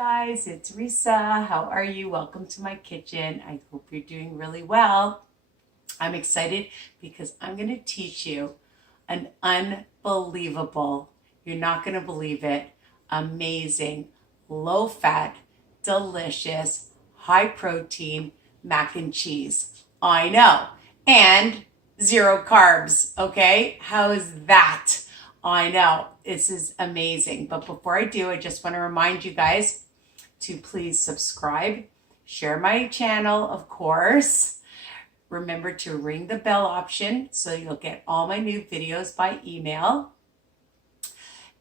guys, it's Risa. How are you? Welcome to my kitchen. I hope you're doing really well. I'm excited because I'm going to teach you an unbelievable, you're not going to believe it, amazing, low fat, delicious, high protein mac and cheese. I know. And zero carbs, okay? How is that? I know, this is amazing. But before I do, I just want to remind you guys to please subscribe, share my channel, of course. Remember to ring the bell option so you'll get all my new videos by email.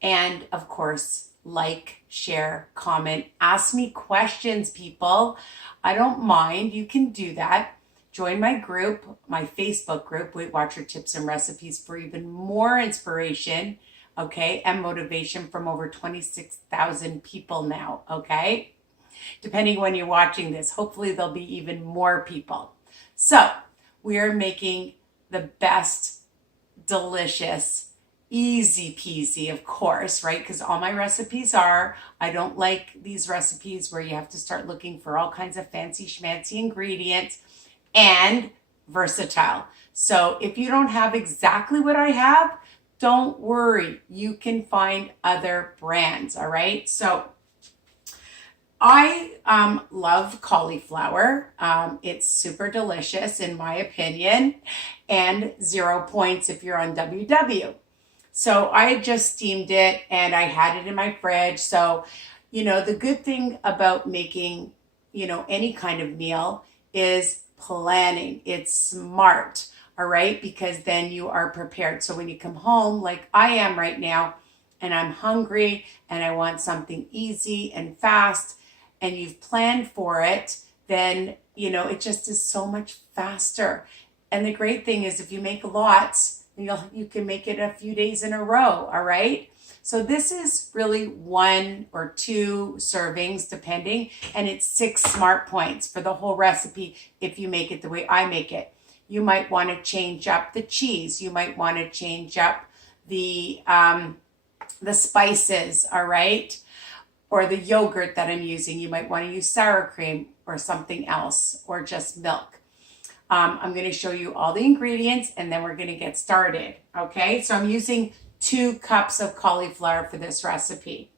And of course, like, share, comment, ask me questions, people. I don't mind, you can do that. Join my group, my Facebook group, Weight Watcher Tips and Recipes, for even more inspiration, okay, and motivation from over 26,000 people now, okay? Depending when you're watching this, hopefully there'll be even more people. So we are making the best, delicious, easy peasy, of course, right? Because all my recipes are, I don't like these recipes where you have to start looking for all kinds of fancy schmancy ingredients, and versatile. So if you don't have exactly what I have, don't worry. You can find other brands, all right? So I love cauliflower. It's super delicious in my opinion, and 0 points if you're on WW. So I had just steamed it and I had it in my fridge. So, you know, the good thing about making, you know, any kind of meal is planning. It's smart, all right? Because then you are prepared. So when you come home, like I am right now, and I'm hungry and I want something easy and fast, and you've planned for it, then, you know, it just is so much faster. And the great thing is if you make lots, you can make it a few days in a row, all right? So this is really 1 or 2 servings, depending, and it's 6 smart points for the whole recipe if you make it the way I make it. You might want to change up the cheese. You might want to change up the spices, all right? Or the yogurt that I'm using. You might want to use sour cream or something else, or just milk. I'm going to show you all the ingredients and then we're going to get started, okay? So I'm using 2 cups of cauliflower for this recipe.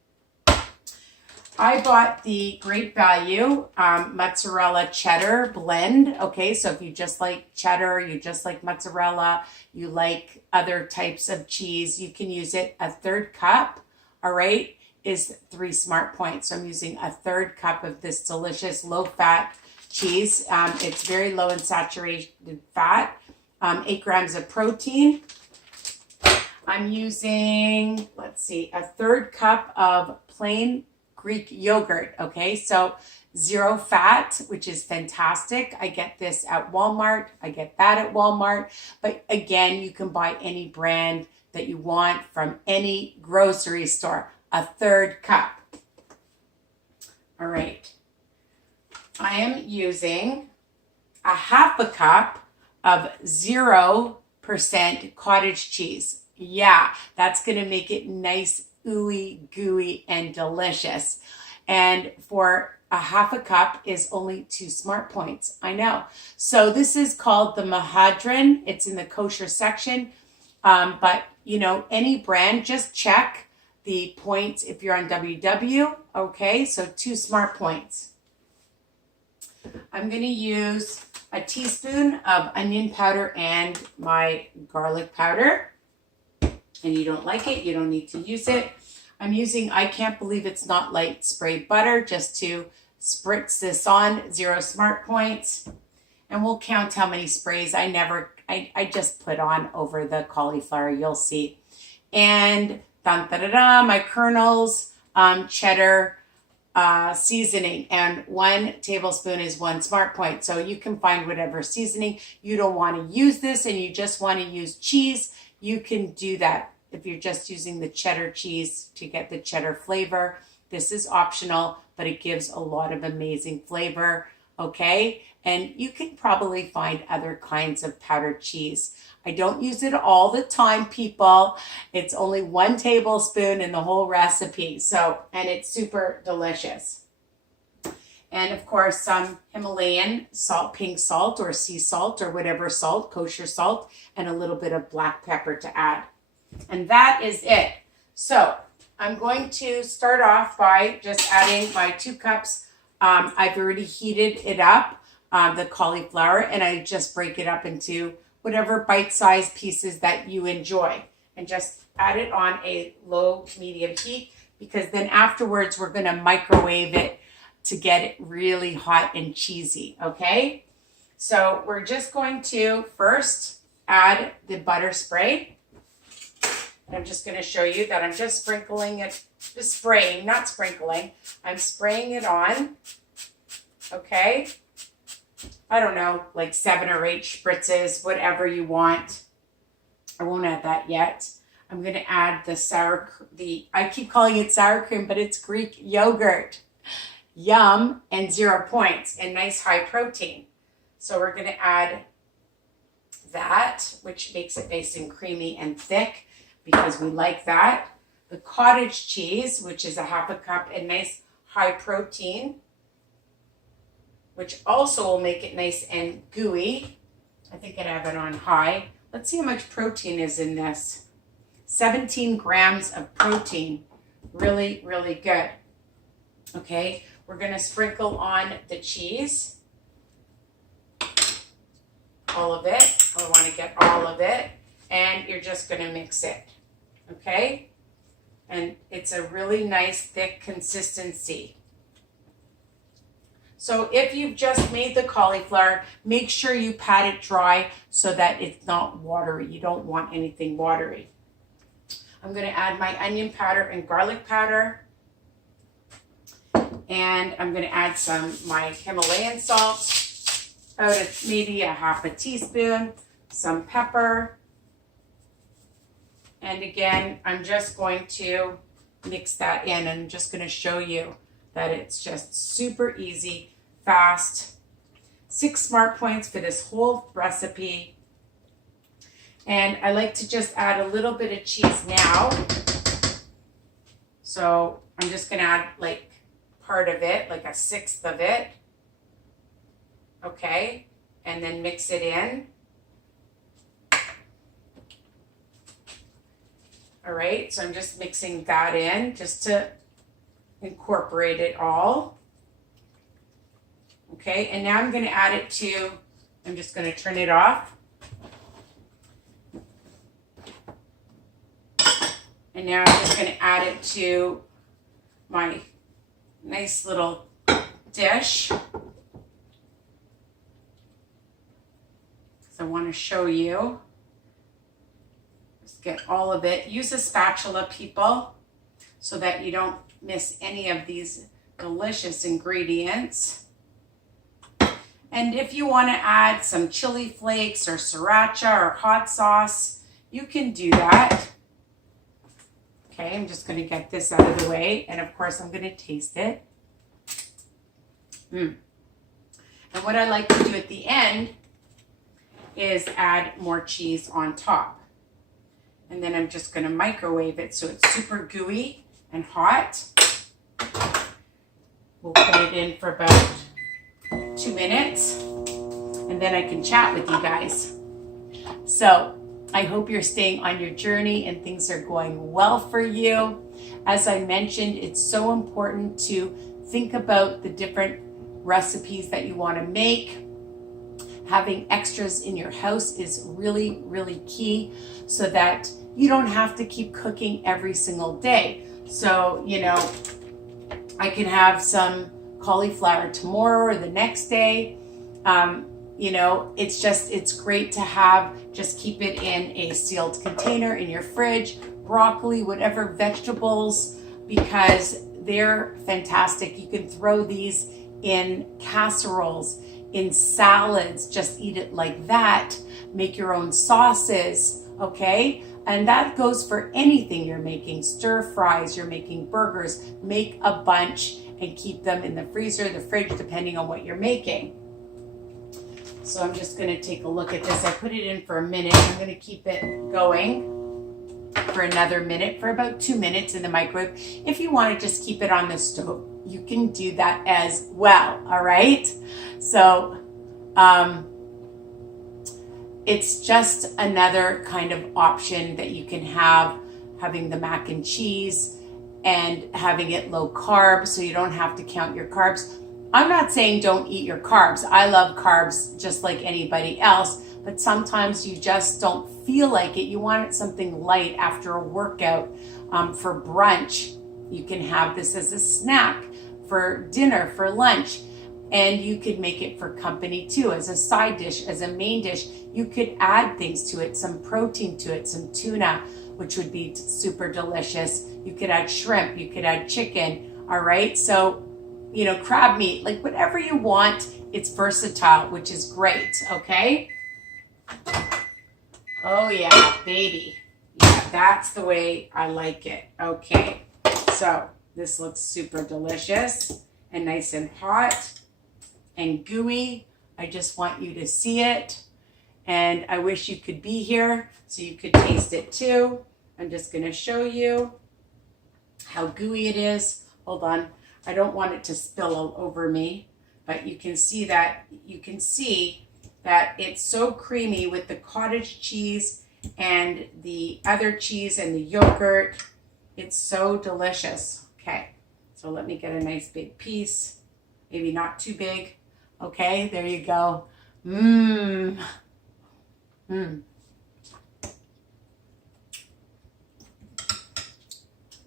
I bought the Great Value mozzarella cheddar blend. Okay, so if you just like cheddar, you just like mozzarella, you like other types of cheese, you can use it. A 1/3 cup, all right, is 3 smart points. So I'm using a 1/3 cup of this delicious low-fat cheese. It's very low in saturated fat, 8 grams of protein. I'm using, let's see, a 1/3 cup of plain Greek yogurt, okay? So 0 fat, which is fantastic. I get this at Walmart. I get that at Walmart. But again, you can buy any brand that you want from any grocery store. A 1/3 cup. All right. I am using a 1/2 cup of 0% cottage cheese. Yeah, that's going to make it nice, ooey, gooey, and delicious. And for a 1/2 cup is only 2 smart points. I know. So this is called the Mahadran. It's in the kosher section. But, you know, any brand, just check the points if you're on WW. Okay, so 2 smart points. I'm going to use a teaspoon of onion powder and my garlic powder. And you don't like it, you don't need to use it. I'm using, I can't believe it's not light spray butter, just to spritz this on, 0 smart points. And we'll count how many sprays I just put on over the cauliflower, you'll see. And my Kernels cheddar seasoning, and 1 tablespoon is 1 smart point. So you can find whatever seasoning. You don't want to use this and you just want to use cheese, you can do that. If you're just using the cheddar cheese to get the cheddar flavor, this is optional, but it gives a lot of amazing flavor, okay? And you can probably find other kinds of powdered cheese. I don't use it all the time, people. It's only 1 tablespoon in the whole recipe. So, and it's super delicious. And of course, some Himalayan salt, pink salt or sea salt or whatever salt, kosher salt, and a little bit of black pepper to add. And that is it. So I'm going to start off by just adding my 2 cups. I've already heated it up, the cauliflower, and I just break it up into whatever bite-sized pieces that you enjoy. And just add it on a low medium heat, because then afterwards we're going to microwave it to get it really hot and cheesy, okay? So we're just going to first add the butter spray. I'm just going to show you that I'm just sprinkling it, just spraying, not sprinkling. I'm spraying it on, okay? I don't know, like 7 or 8 spritzes, whatever you want. I won't add that yet. I'm going to add I keep calling it sour cream, but it's Greek yogurt. Yum, and 0 points, and nice high protein. So we're going to add that, which makes it nice and creamy and thick, because we like that. The cottage cheese, which is a 1/2 cup, and nice high protein, which also will make it nice and gooey. I think I have it on high. Let's see how much protein is in this. 17 grams of protein. Really, really good. Okay, we're going to sprinkle on the cheese. All of it. I want to get all of it. And you're just going to mix it. Okay? And it's a really nice, thick consistency. So if you've just made the cauliflower, make sure you pat it dry so that it's not watery. You don't want anything watery. I'm going to add my onion powder and garlic powder. And I'm going to add my Himalayan salt, about maybe a 1/2 teaspoon, some pepper. And again, I'm just going to mix that in. I'm just going to show you that it's just super easy, fast. 6 smart points for this whole recipe. And I like to just add a little bit of cheese now. So I'm just going to add like part of it, like 1/6 of it. Okay. And then mix it in. All right. So I'm just mixing that in just to incorporate it all. Okay. And now I'm going to add it to, I'm just going to turn it off. And now I'm just going to add it to my nice little dish. So I want to show you. Just get all of it. Use a spatula, people, so that you don't miss any of these delicious ingredients. And if you want to add some chili flakes or sriracha or hot sauce, you can do that. Okay, I'm just going to get this out of the way. And of course, I'm going to taste it. And what I like to do at the end is add more cheese on top. And then I'm just going to microwave it so it's super gooey and hot. We'll put it in for about 2 minutes. And then I can chat with you guys. So I hope you're staying on your journey and things are going well for you. As I mentioned, it's so important to think about the different recipes that you want to make. Having extras in your house is really, really key so that you don't have to keep cooking every single day. So, you know, I can have some cauliflower tomorrow or the next day. You know, it's great to have, just keep it in a sealed container in your fridge, broccoli, whatever vegetables, because they're fantastic. You can throw these in casseroles, in salads, just eat it like that. Make your own sauces, okay? And that goes for anything you're making, stir fries, you're making burgers, make a bunch and keep them in the freezer, the fridge, depending on what you're making. So I'm just going to take a look at this. I put it in for a minute. I'm going to keep it going for another minute, for about 2 minutes in the microwave. If you want to just keep it on the stove, you can do that as well, all right? So it's just another kind of option that you can have, having the mac and cheese and having it low carb so you don't have to count your carbs. I'm not saying don't eat your carbs. I love carbs just like anybody else, but sometimes you just don't feel like it. You want something light after a workout. For brunch, you can have this as a snack, for dinner, for lunch, and you could make it for company too, as a side dish, as a main dish. You could add things to it, some protein to it, some tuna, which would be super delicious. You could add shrimp, you could add chicken, all right? So, you know, crab meat, like whatever you want, it's versatile, which is great, okay? Oh yeah, baby. Yeah, that's the way I like it. Okay, so this looks super delicious and nice and hot and gooey. I just want you to see it. And I wish you could be here so you could taste it too. I'm just gonna show you how gooey it is. Hold on, I don't want it to spill all over me, but you can see that it's so creamy with the cottage cheese and the other cheese and the yogurt. It's so delicious. Okay, so let me get a nice big piece, maybe not too big. Okay, there you go.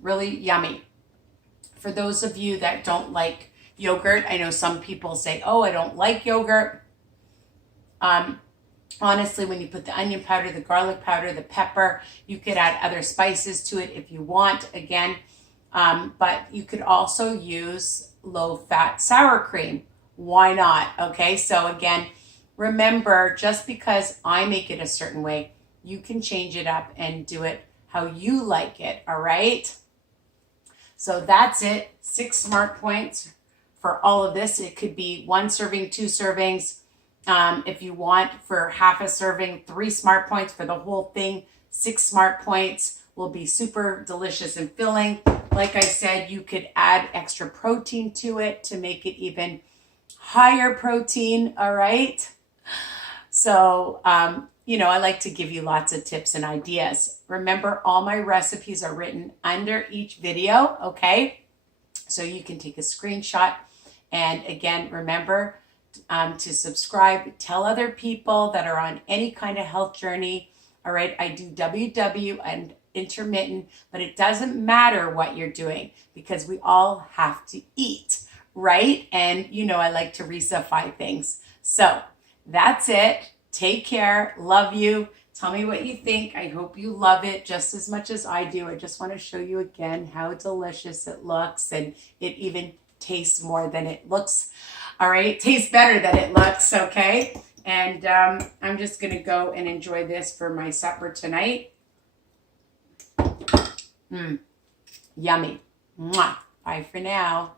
Really yummy. For those of you that don't like yogurt, I know some people say, oh, I don't like yogurt. Honestly, when you put the onion powder, the garlic powder, the pepper, you could add other spices to it if you want, again. But you could also use low-fat sour cream. Why not? Okay, so again, remember, just because I make it a certain way, you can change it up and do it how you like it, all right? So that's it. 6 smart points for all of this. It could be 1 serving, 2 servings. If you want, for half a serving, 3 smart points. For the whole thing, 6 smart points will be super delicious and filling. Like I said, you could add extra protein to it to make it even higher protein, all right? So, you know, I like to give you lots of tips and ideas. Remember, all my recipes are written under each video, okay? So you can take a screenshot. And again, remember, to subscribe, tell other people that are on any kind of health journey. All right, I do WW and intermittent, but it doesn't matter what you're doing because we all have to eat, right? And you know, I like to Risa-fy things. So that's it. Take care. Love you. Tell me what you think. I hope you love it just as much as I do. I just want to show you again how delicious it looks, and it even tastes more than it looks. All right, it tastes better than it looks, okay? And I'm just gonna go and enjoy this for my supper tonight. Yummy. Mwah. Bye for now.